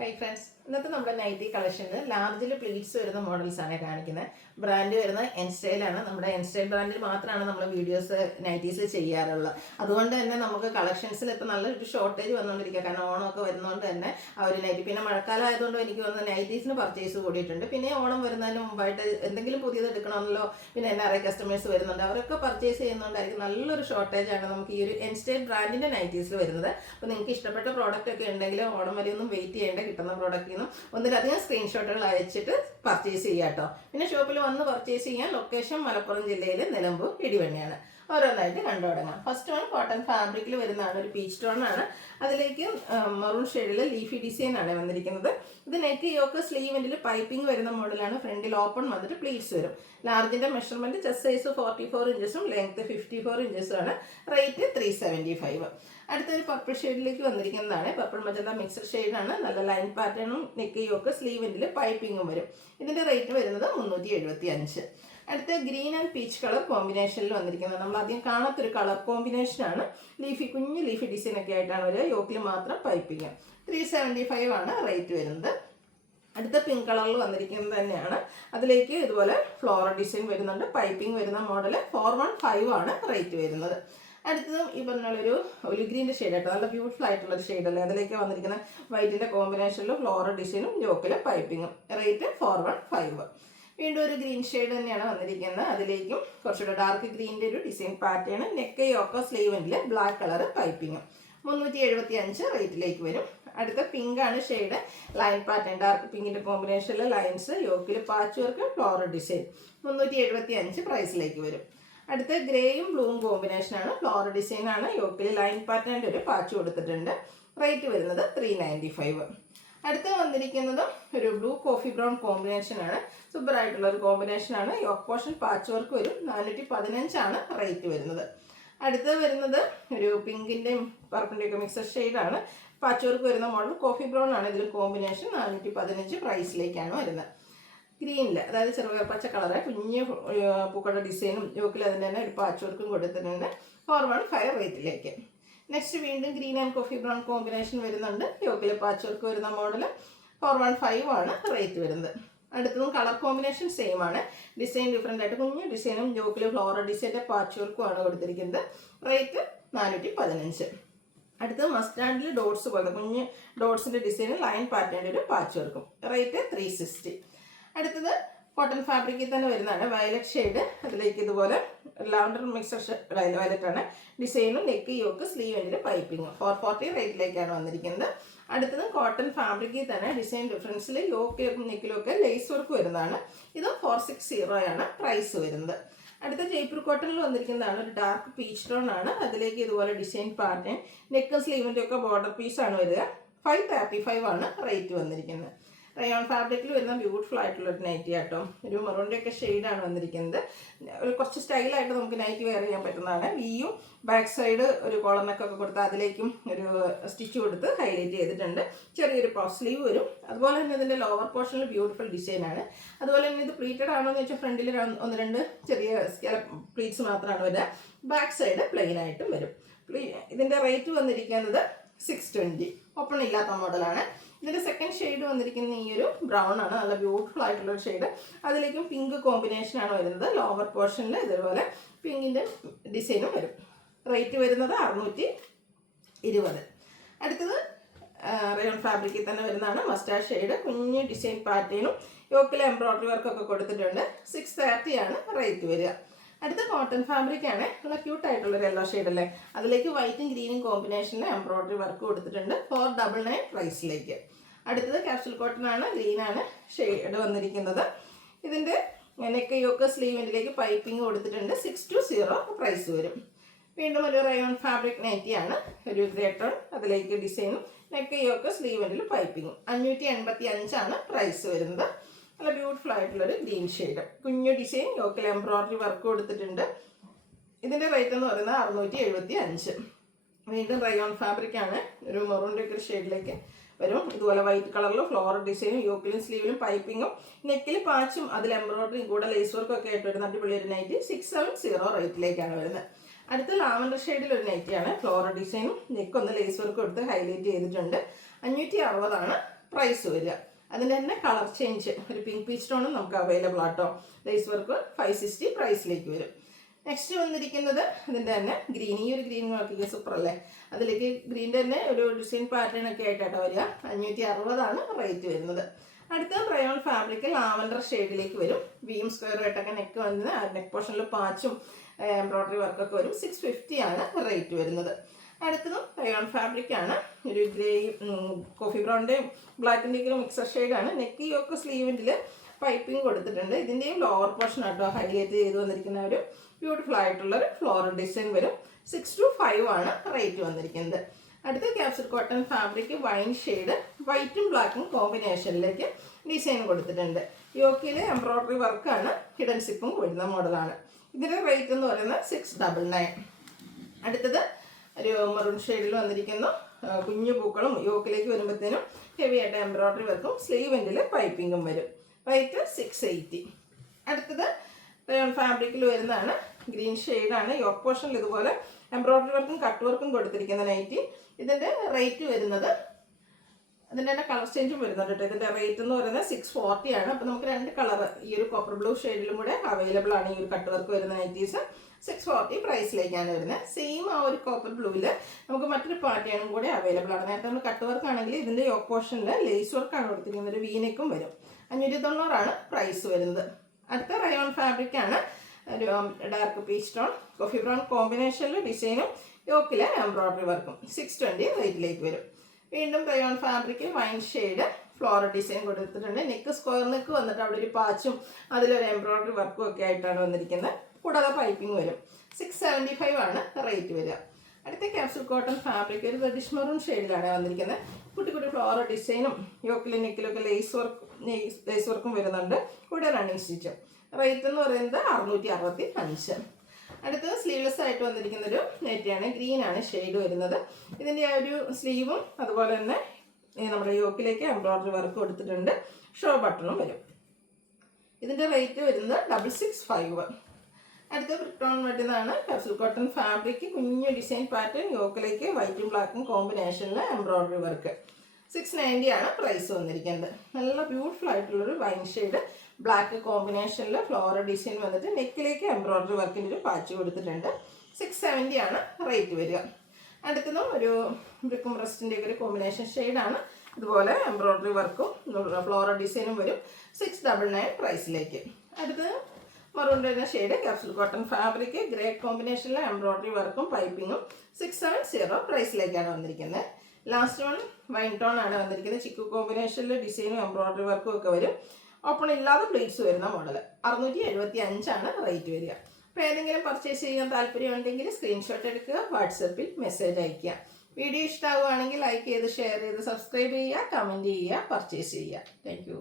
Hi friends, ഇന്നത്തെ നമ്മുടെ nightie കളക്ഷനിൽ ലാർജിൽ pleats വരുന്ന മോഡൽസാണ് കാണിക്കുന്നത്. ബ്രാൻഡ് വരുന്നത് എൻസ്റ്റൈലാണ്. നമ്മുടെ എൻസ്റ്റൈൽ ബ്രാൻഡിൽ മാത്രമാണ് നമ്മൾ വീഡിയോസ് നൈറ്റീസിൽ ചെയ്യാറുള്ളത്. അതുകൊണ്ട് തന്നെ നമുക്ക് കളക്ഷൻസിൽ ഇപ്പോൾ നല്ലൊരു ഷോർട്ടേജ് വന്നുകൊണ്ടിരിക്കുക. കാരണം ഓണമൊക്കെ വരുന്നതുകൊണ്ട് തന്നെ ആ ഒരു നൈറ്റി, പിന്നെ മഴക്കാലം ആയതുകൊണ്ട് എനിക്ക് വന്ന നൈറ്റീസിന് പർച്ചേസ് കൂടിയിട്ടുണ്ട്. പിന്നെ ഓണം വരുന്നതിന് മുമ്പായിട്ട് എന്തെങ്കിലും പുതിയത് എടുക്കണമല്ലോ, പിന്നെ NRI കസ്റ്റമേഴ്സ് വരുന്നുണ്ട്, അവരൊക്കെ പർച്ചേസ് ചെയ്യുന്നതുകൊണ്ടായിരിക്കും നല്ലൊരു ഷോർട്ടേജാണ് നമുക്ക് ഈ ഒരു എൻസ്റ്റൈൽ ബ്രാൻഡിൻ്റെ നൈറ്റീസിൽ വരുന്നത്. അപ്പോൾ നിങ്ങൾക്ക് ഇഷ്ടപ്പെട്ട പ്രോഡക്റ്റ് ഒക്കെ ഉണ്ടെങ്കിൽ ഓണം വരെ ഒന്നും വെയിറ്റ് ചെയ്യേണ്ട, കിട്ടുന്ന പ്രോഡക്റ്റിൽ നിന്നും ഒന്നിലധികം സ്ക്രീൻഷോട്ടുകൾ അയച്ചിട്ട് പർച്ചേസ് ചെയ്യാം കേട്ടോ. പിന്നെ ഷോപ്പിൽ വന്ന് പർച്ചേസ് ചെയ്യാൻ ലൊക്കേഷൻ മലപ്പുറം ജില്ലയിലെ നിലമ്പൂർ ഇടിവണ്ണയാണ്. ഓരോന്നായിട്ട് കണ്ടു തുടങ്ങാം. ഫസ്റ്റ് വൺ കോട്ടൺ ഫാബ്രിക്കിൽ വരുന്നതാണ്, ഒരു പീച്ച് ടോൺ ആണ്. അതിലേക്ക് മറൂൺ ഷെയ്ഡിൽ ലീഫി ഡിസൈൻ ആണ് വന്നിരിക്കുന്നത്. ഇത് നെക്ക് യോക്ക് സ്ലീവിൻ്റെ പൈപ്പിംഗ് വരുന്ന മോഡലാണ്. ഫ്രണ്ടിൽ ഓപ്പൺ വന്നിട്ട് പ്ലീറ്റ്സ് വരും. ലാർജിൻ്റെ മെഷർമെൻറ്റ് ചെസ്റ്റ് സൈസ് 44 ഇഞ്ചസും ലെങ്ത് 54 ഇഞ്ചസും ആണ്. റേറ്റ് 375. അടുത്തൊരു പർപ്പിൾ ഷെയ്ഡിലേക്ക് വന്നിരിക്കുന്നതാണ്. പർപ്പിൾ മജന്ത മിക്സഡ് ഷെയ്ഡാണ്. നല്ല ലൈൻ പാറ്റേണും നെക്ക് യോക്ക് സ്ലീവിൻ്റെ പൈപ്പിങ്ങും വരും. ഇതിൻ്റെ റേറ്റ് വരുന്നത് 375. അടുത്ത ഗ്രീൻ ആൻഡ് പീച്ച് കളർ കോമ്പിനേഷനിൽ വന്നിരിക്കുന്നത്. നമ്മൾ ആദ്യം കാണാത്തൊരു കളർ കോമ്പിനേഷനാണ്. കുഞ്ഞു ലീഫി ഡിസൈൻ ഒക്കെ ആയിട്ടാണ് വരിക. യോക്കിൽ മാത്രം പൈപ്പിങ്. 375 ആണ് റേറ്റ് വരുന്നത്. അടുത്ത പിങ്ക് കളറിൽ വന്നിരിക്കുന്നത് തന്നെയാണ്. അതിലേക്ക് ഇതുപോലെ ഫ്ലോറൽ ഡിസൈൻ വരുന്നുണ്ട്. പൈപ്പിംഗ് വരുന്ന മോഡൽ 415 ആണ് റേറ്റ് വരുന്നത്. അടുത്തതും ഈ പറഞ്ഞൊരു ഒലിഗ്രീൻ്റെ ഷെയ്ഡായിട്ട് നല്ല ബ്യൂട്ടിഫുൾ ആയിട്ടുള്ളൊരു ഷെയ്ഡല്ലേ. അതിലേക്ക് വന്നിരിക്കുന്ന വൈറ്റിൻ്റെ കോമ്പിനേഷനിൽ ഫ്ലോറൽ ഡിസൈനും യോക്കിൽ പൈപ്പിങ്ങും. റേറ്റ് 415. വീണ്ടും ഒരു ഗ്രീൻ ഷെയ്ഡ് തന്നെയാണ് വന്നിരിക്കുന്നത്. അതിലേക്കും കുറച്ചുകൂടെ ഡാർക്ക് ഗ്രീൻ്റെ ഒരു ഡിസൈൻ പാറ്റേൺ. നെക്ക് യോക്കോ സ്ലീവിൻ്റെ ബ്ലാക്ക് കളർ പൈപ്പിങ്ങും. 375 റേറ്റിലേക്ക് വരും. അടുത്ത പിങ്ക് ആണ് ഷെയ്ഡ്. ലൈൻ പാറ്റേൺ ഡാർക്ക് പിങ്കിൻ്റെ കോമ്പിനേഷനിൽ ലൈൻസ്, യോക്കിൽ പാച്ച് വർക്ക്, ഫ്ലോറൽ ഡിസൈൻ. 375 പ്രൈസിലേക്ക് വരും. അടുത്ത ഗ്രേയും ബ്ലൂവും കോമ്പിനേഷനാണ്. ഫ്ലോറൽ ഡിസൈൻ ആണ്. യോക്കിൽ ലൈൻ പാറ്റേണിൻ്റെ ഒരു പാച്ച് കൊടുത്തിട്ടുണ്ട്. റേറ്റ് വരുന്നത് 395. അടുത്ത വന്നിരിക്കുന്നതും ഒരു ബ്ലൂ കോഫി ബ്രൗൺ കോമ്പിനേഷനാണ്. സൂപ്പറായിട്ടുള്ള ഒരു കോമ്പിനേഷനാണ്. യോക്ക് പോർഷൻ പാച്ച് വർക്ക് വരും. 415 ആണ് റേറ്റ് വരുന്നത്. അടുത്തത് വരുന്നത് ഒരു പിങ്കിൻ്റെയും പർപ്പിൻ്റെയൊക്കെ മിക്സഡ് ഷെയ്ഡാണ്. പാച്ച് വർക്ക് വരുന്ന മോഡൽ കോഫി ബ്രൗൺ ആണ്. ഇതിൽ കോമ്പിനേഷൻ 415 പ്രൈസിലേക്കാണ് വരുന്നത്. ഗ്രീനിൽ, അതായത് ചെറുപയർ പച്ച കളറ്, കുഞ്ഞ് പൂക്കളുടെ ഡിസൈനും യോക്കിൽ അതിന് തന്നെ ഒരു പാച്ച് വർക്കും കൊടുത്തിട്ടുണ്ട്. 415 റേറ്റിലേക്ക്. നെക്സ്റ്റ് വീണ്ടും green and coffee brown combination വരുന്നുണ്ട്. യോക്കിൽ പാച്ച് വർക്ക് വരുന്ന മോഡൽ 415 ആണ് റേറ്റ് വരുന്നത്. അടുത്തതും കളർ കോമ്പിനേഷൻ സെയിം ആണ്. ഡിസൈൻ ഡിഫറെൻ്റ് ആയിട്ട് കുഞ്ഞു ഡിസൈനും യോക്കിൽ ഫ്ലോറൽ ഡിസൈൻ്റെ പാച്ച് വർക്കും ആണ് കൊടുത്തിരിക്കുന്നത്. റേറ്റ് 415. അടുത്തത് മസ്റ്റാൻഡിൽ ഡോട്ട്സ് പോലെ കുഞ്ഞ് ഡോട്ട്സിൻ്റെ ഡിസൈനും ലൈൻ പാറ്റേണിൻ്റെ ഒരു പാച്ച് വർക്കും. റേറ്റ് 360. അടുത്തത് കോട്ടൺ ഫാബ്രിക്കിൽ തന്നെ വരുന്നതാണ്. Violet shade. അതിലേക്ക് ഇതുപോലെ ലാവണ്ടർ മിക്സഡ് വയലറ്റ് ആണ്. ഡിസൈനും നെക്ക് യോക്ക് സ്ലീവിൻ്റെ പൈപ്പിങ്ങും. 440 റേറ്റിലേക്കാണ് വന്നിരിക്കുന്നത്. അടുത്തത് കോട്ടൺ ഫാബ്രിക്കിൽ തന്നെ ഡിസൈൻ ഡിഫറൻസിൽ യോക്കിലും നെക്കിലൊക്കെ ലേസ് വർക്ക് വരുന്നതാണ്. ഇത് 460 ആണ് പ്രൈസ് വരുന്നത്. അടുത്ത ജയ്പൂർ കോട്ടണിൽ വന്നിരിക്കുന്നതാണ്. ഒരു ഡാർക്ക് പീച്ച് ടോൺ ആണ്. അതിലേക്ക് ഇതുപോലെ ഡിസൈൻ പാറ്റേൺ, നെക്ക് സ്ലീവിൻ്റെ ഒക്കെ ബോർഡർ പീസാണ് വരിക. 535 ആണ് റേറ്റ് വന്നിരിക്കുന്നത്. റയോൺ ഫാബ്രിക്കിൽ വരുന്ന ബ്യൂട്ടിഫുൾ ആയിട്ടുള്ള ഒരു നൈറ്റി ആട്ടോ. ഒരു മെറൂണിൻ്റെ ഒക്കെ ഷെയ്ഡാണ് വന്നിരിക്കുന്നത്. ഒരു കുറച്ച് സ്റ്റൈലായിട്ട് നമുക്ക് നൈറ്റി വെയർ ചെയ്യാൻ പറ്റുന്നതാണ്. വിയും ബാക്ക് സൈഡ് ഒരു കോളർനെക്കൊക്കെ കൊടുത്ത് അതിലേക്കും ഒരു സ്റ്റിച്ച് കൊടുത്ത് ഹൈലൈറ്റ് ചെയ്തിട്ടുണ്ട്. ചെറിയൊരു പഫ് സ്ലീവ് വരും. അതുപോലെ തന്നെ ഇതിൻ്റെ ലോവർ പോർഷനിൽ ബ്യൂട്ടിഫുൾ ഡിസൈനാണ്. അതുപോലെ തന്നെ ഇത് പ്ലീറ്റഡ് ആണോ എന്ന് വെച്ചാൽ ഫ്രണ്ടിൽ 1-2 ചെറിയ പ്ലീറ്റ്സ് മാത്രമാണ് വരിക. ബാക്ക് സൈഡ് പ്ലെയിൻ ആയിട്ടും വരും. ഇതിൻ്റെ റേറ്റ് വന്നിരിക്കുന്നത് 620. ഓപ്പൺ ഇല്ലാത്ത മോഡലാണ്. ഇതിൻ്റെ സെക്കൻഡ് ഷെയ്ഡ് വന്നിരിക്കുന്ന ഈ ഒരു ബ്രൗൺ ആണ്. നല്ല ബ്യൂട്ടിഫുൾ ആയിട്ടുള്ള ഒരു ഷെയ്ഡ്. അതിലേക്കും പിങ്ക് കോമ്പിനേഷനാണ് വരുന്നത്. ലോവർ പോർഷനിൽ ഇതുപോലെ പിങ്കിൻ്റെ ഡിസൈനും വരും. റേറ്റ് വരുന്നത് 620. അടുത്തത് റയോൺ ഫാബ്രിക്കിൽ തന്നെ വരുന്നതാണ്. Mustard shade. കുഞ്ഞ് ഡിസൈൻ പാറ്റേണും യോക്കിൽ എംബ്രോയ്ഡറി വർക്കൊക്കെ കൊടുത്തിട്ടുണ്ട്. 630 ആണ് റേറ്റ് വരിക. അടുത്ത കോട്ടൺ ഫാബ്രിക് ആണ്. നല്ല ക്യൂട്ടായിട്ടുള്ളൊരു യെല്ലോ ഷെയ്ഡല്ലേ. അതിലേക്ക് വൈറ്റും ഗ്രീനും കോമ്പിനേഷനിൽ എംബ്രോയ്ഡറി വർക്ക് കൊടുത്തിട്ടുണ്ട്. 499 പ്രൈസിലേക്ക്. അടുത്തത് ക്യാപ്സൂൾ കോട്ടൺ ആണ്. ഗ്രീനാണ് ഷെയ്ഡ് വന്നിരിക്കുന്നത്. ഇതിൻ്റെ നെക്ക് യോക്ക് സ്ലീവിൻ്റെലേക്ക് പൈപ്പിംഗ് കൊടുത്തിട്ടുണ്ട്. 620 പ്രൈസ് വരും. വീണ്ടും ഒരു റയോൺ ഫാബ്രിക് നൈറ്റിയാണ്. ഒരു ഗ്രേ ടോൺ. അതിലേക്ക് ഡിസൈനും നെക്ക് യോക്ക് സ്ലീവിൻ്റെ പൈപ്പിങ്ങും. 585 ആണ് പ്രൈസ് വരുന്നത്. നല്ല ബ്യൂട്ടിഫുൾ ആയിട്ടുള്ളൊരു ഗ്രീൻ ഷെയ്ഡ്. കുഞ്ഞു ഡിസൈൻ യോക്കിൽ എംബ്രോയ്ഡറി വർക്ക് കൊടുത്തിട്ടുണ്ട്. ഇതിൻ്റെ റേറ്റ് എന്ന് പറയുന്നത് 675. വീണ്ടും റയോൺ ഫാബ്രിക് ആണ്. ഒരു മെറൂണിൻ്റെ ഒക്കെ ഷെയ്ഡിലേക്ക് വരും. ഇതുപോലെ വൈറ്റ് കളറിൽ ഫ്ലോറൽ ഡിസൈനും യോക്കിലും സ്ലീവിലും പൈപ്പിങ്ങും നെക്കിൽ പാച്ചും അതിൽ എംബ്രോയ്ഡറിയും കൂടെ ലേസ് വർക്കും ഒക്കെ ആയിട്ട് വരുന്ന അടിപൊളി ഒരു നൈറ്റി. 670 റേറ്റിലേക്കാണ് വരുന്നത്. അടുത്ത ലാവൻഡർ ഷെയ്ഡിൽ ഒരു നൈറ്റിയാണ്. ഫ്ലോറൽ ഡിസൈനും നെക്കൊന്ന് ലേസ് വർക്ക് കൊടുത്ത് ഹൈലൈറ്റ് ചെയ്തിട്ടുണ്ട്. 560 ആണ് പ്രൈസ് വരിക. അതിൻ്റെ തന്നെ കളർ ചേഞ്ച് ഒരു പിങ്ക് പീച്ച് ടോണും നമുക്ക് അവൈലബിൾ ആട്ടോ. ലേസ് വർക്ക് 560 പ്രൈസിലേക്ക് വരും. നെക്സ്റ്റ് വന്നിരിക്കുന്നത് ഇതിൻ്റെ തന്നെ ഗ്രീൻ. ഈ ഒരു ഗ്രീൻ നോക്കിക്കുക, സൂപ്പർ അല്ലേ. അതിലേക്ക് ഗ്രീൻ്റെ തന്നെ ഒരു ഡിസൈൻ പാറ്റേൺ ഒക്കെ ആയിട്ടാട്ടോ വരിക. 560 റേറ്റ് വരുന്നത്. അടുത്ത റയോൺ ഫാബ്രിക് ലാവൻഡർ ഷെയ്ഡിലേക്ക് വരും. വീം സ്ക്വയർ ആയിട്ടൊക്കെ നെക്ക് വന്ന് നെക്ക് പോർഷനിൽ പാച്ചും എംബ്രോയ്ഡറി വർക്കൊക്കെ വരും. 650 റേറ്റ് വരുന്നത്. അടുത്തതും റയോൺ ഫാബ്രിക് ആണ്. ഒരു ഗ്രേ കോഫി ബ്രൗണിൻ്റെയും ബ്ലാക്കിൻ്റെയൊക്കെ മിക്സർ ഷെയ്ഡാണ്. നെക്ക് യോക്ക് സ്ലീവിൻ്റെ പൈപ്പിംഗ് കൊടുത്തിട്ടുണ്ട്. ഇതിൻ്റെയും ലോവർ പോർഷൻ ആട്ടോ ഹൈലൈറ്റ് ചെയ്ത് വന്നിരിക്കുന്ന ഒരു ബ്യൂട്ടിഫുൾ ആയിട്ടുള്ളൊരു ഫ്ലോറൽ ഡിസൈൻ വരും. 6 to 5 റേറ്റ് വന്നിരിക്കുന്നത്. അടുത്ത capsule cotton fabric wine shade വൈറ്റും ബ്ലാക്കും കോമ്പിനേഷനിലേക്ക് ഡിസൈൻ കൊടുത്തിട്ടുണ്ട്. യോക്കിൽ എംബ്രോയ്ഡറി വർക്കാണ്, ഹിഡൻ സിപ്പും വരുന്ന മോഡലാണ്. ഇതിൻ്റെ റേറ്റ് എന്ന് പറയുന്നത് 699. അടുത്തത് ഒരു മറൂൺ ഷെയ്ഡിൽ വന്നിരിക്കുന്നു. കുഞ്ഞു പൂക്കളും യോക്കിലേക്ക് വരുമ്പോഴത്തേനും ഹെവി ആയിട്ട് എംബ്രോയ്ഡറി വർക്കും സ്ലീവെൻറ്റിൽ പൈപ്പിങ്ങും വരും. റേറ്റ് 680. അടുത്തത് റയോൺ ഫാബ്രിക്കിൽ വരുന്നതാണ്. ഗ്രീൻ ഷെയ്ഡാണ്. യോക്ക് പോർഷനിൽ ഇതുപോലെ എംബ്രോയ്ഡറി വർക്കും കട്ട് വർക്കും കൊടുത്തിരിക്കുന്ന നൈറ്റി. ഇതിൻ്റെ റേറ്റ് വരുന്നത് അതിൻ്റെ തന്നെ കളർ ചേഞ്ചും വരുന്നുണ്ട് കേട്ടോ. ഇതിൻ്റെ റേറ്റ് എന്ന് പറയുന്നത് 640 അപ്പോൾ നമുക്ക് 2 കളർ ഈ ഒരു കോപ്പർ ബ്ലൂ ഷെയ്ഡിലും കൂടെ അവൈലബിൾ ആണ്. ഈ ഒരു കട്ട് വർക്ക് വരുന്ന നൈറ്റീസ് 640 പ്രൈസിലേക്കാണ് വരുന്നത്. സെയിം ആ ഒരു കോപ്പർ ബ്ലൂവിൽ നമുക്ക് മറ്റൊരു പാറ്റേണും കൂടെ അവൈലബിൾ ആണ്. നേരത്തെ നമ്മൾ കട്ട് വർക്ക് ആണെങ്കിൽ ഇതിൻ്റെ യോക്ക് പോർഷനിൽ ലേസ് വർക്കാണ് കൊടുത്തിരിക്കുന്നത്. ഒരു വീനെക്കും വരും. 590 പ്രൈസ് വരുന്നത്. അടുത്ത റയോൺ ഫാബ്രിക് ആണ്. ഒരു dark peach tone coffee brown കോമ്പിനേഷനിൽ ഡിസൈനും യോക്കിലെ എംബ്രോയ്ഡറി വർക്കും 620 റേറ്റിലേക്ക് വരും. വീണ്ടും റയോൺ ഫാബ്രിക്കിൽ വൈൻ ഷെയ്ഡ് ഫ്ലോറൽ ഡിസൈൻ കൊടുത്തിട്ടുണ്ട്. നെക്ക് സ്ക്വയർ നെക്ക് വന്നിട്ട് അവിടെ ഒരു പാച്ചും അതിലൊരു എംബ്രോയ്ഡറി വർക്കും ഒക്കെ ആയിട്ടാണ് വന്നിരിക്കുന്നത്. കൂടാതെ പൈപ്പിംഗ് വരും. 675 റേറ്റ് വരിക. അടുത്ത ക്യാപ്സൂൾ കോട്ടൺ ഫാബ്രിക് ഒരു റെഡിഷ് മെറൂൺ ഷെയ്ഡിലാണ് വന്നിരിക്കുന്നത്. കുട്ടി കുട്ടി ഫ്ലോറൽ ഡിസൈനും യോക്കിലും നെക്കിലൊക്കെ ലേസ് വർക്കും വരുന്നുണ്ട്. കൂടെ റണ്ണിങ് സ്റ്റിച്ചും. റേറ്റ് എന്ന് പറയുന്നത് 665. അടുത്തത് സ്ലീവ്ലെസ് ആയിട്ട് വന്നിരിക്കുന്നൊരു നെറ്റിയാണ്. ഗ്രീനാണ് ഷെയ്ഡ് വരുന്നത്. ഇതിൻ്റെ ആ ഒരു സ്ലീവും അതുപോലെ തന്നെ നമ്മുടെ യോക്കിലേക്ക് എംബ്രോയ്ഡറി വർക്ക് കൊടുത്തിട്ടുണ്ട്. ഷോ ബട്ടണും വരും. ഇതിൻ്റെ റേറ്റ് വരുന്നത് 665. അടുത്ത ബ്രിട്ടോൺ വരുന്നതാണ് ക്യാപ്സൂൾ കോട്ടൺ ഫാബ്രിക്. കുഞ്ഞു ഡിസൈൻ പാറ്റേൺ യോക്കിലേക്ക് വൈറ്റും ബ്ലാക്കും കോമ്പിനേഷനിൽ എംബ്രോയ്ഡറി വർക്ക് 690 പ്രൈസ് വന്നിരിക്കുന്നത്. നല്ല ബ്യൂട്ടിഫുൾ ആയിട്ടുള്ളൊരു വൈൻ ഷെയ്ഡ് ബ്ലാക്ക് കോമ്പിനേഷനിൽ ഫ്ലോറൽ ഡിസൈൻ വന്നിട്ട് നെക്കിലേക്ക് എംബ്രോയ്ഡറി വർക്കിൻ്റെ ഒരു പാച്ച് കൊടുത്തിട്ടുണ്ട്. 670 റേറ്റ് വരിക. അടുത്തതും ഒരു ബ്രിക്കും റസ്റ്റിൻ്റെ ഒരു കോമ്പിനേഷൻ ഷെയ്ഡാണ്. ഇതുപോലെ എംബ്രോയ്ഡറി വർക്കും ഫ്ലോറൽ ഡിസൈനും വരും. 699 പ്രൈസിലേക്ക്. അടുത്തത് മറൂൺ വരുന്ന shade capsule cotton fabric grey കോമ്പിനേഷനിൽ എംബ്രോയ്ഡറി വർക്കും പൈപ്പിങ്ങും 670 പ്രൈസിലേക്കാണ് വന്നിരിക്കുന്നത്. ലാസ്റ്റ് വൺ വൈൻ ടോൺ ആണ് വന്നിരിക്കുന്നത്. ചിക്കു കോമ്പിനേഷനിൽ ഡിസൈനും എംബ്രോയ്ഡറി വർക്കും ഒക്കെ വരും. ഓപ്പൺ ഇല്ലാതെ പ്ലേറ്റ്സ് വരുന്ന മോഡൽ 675 റേറ്റ് വരിക. അപ്പോൾ ഏതെങ്കിലും പർച്ചേസ് ചെയ്യാൻ താല്പര്യമുണ്ടെങ്കിൽ സ്ക്രീൻഷോട്ട് എടുക്കുക, വാട്സപ്പിൽ മെസ്സേജ് അയയ്ക്കുക. വീഡിയോ ഇഷ്ടമാവുകയാണെങ്കിൽ ലൈക്ക് ചെയ്ത് ഷെയർ ചെയ്ത് സബ്സ്ക്രൈബ് ചെയ്യുക, കമൻറ്റ് ചെയ്യുക, പർച്ചേസ് ചെയ്യുക. താങ്ക്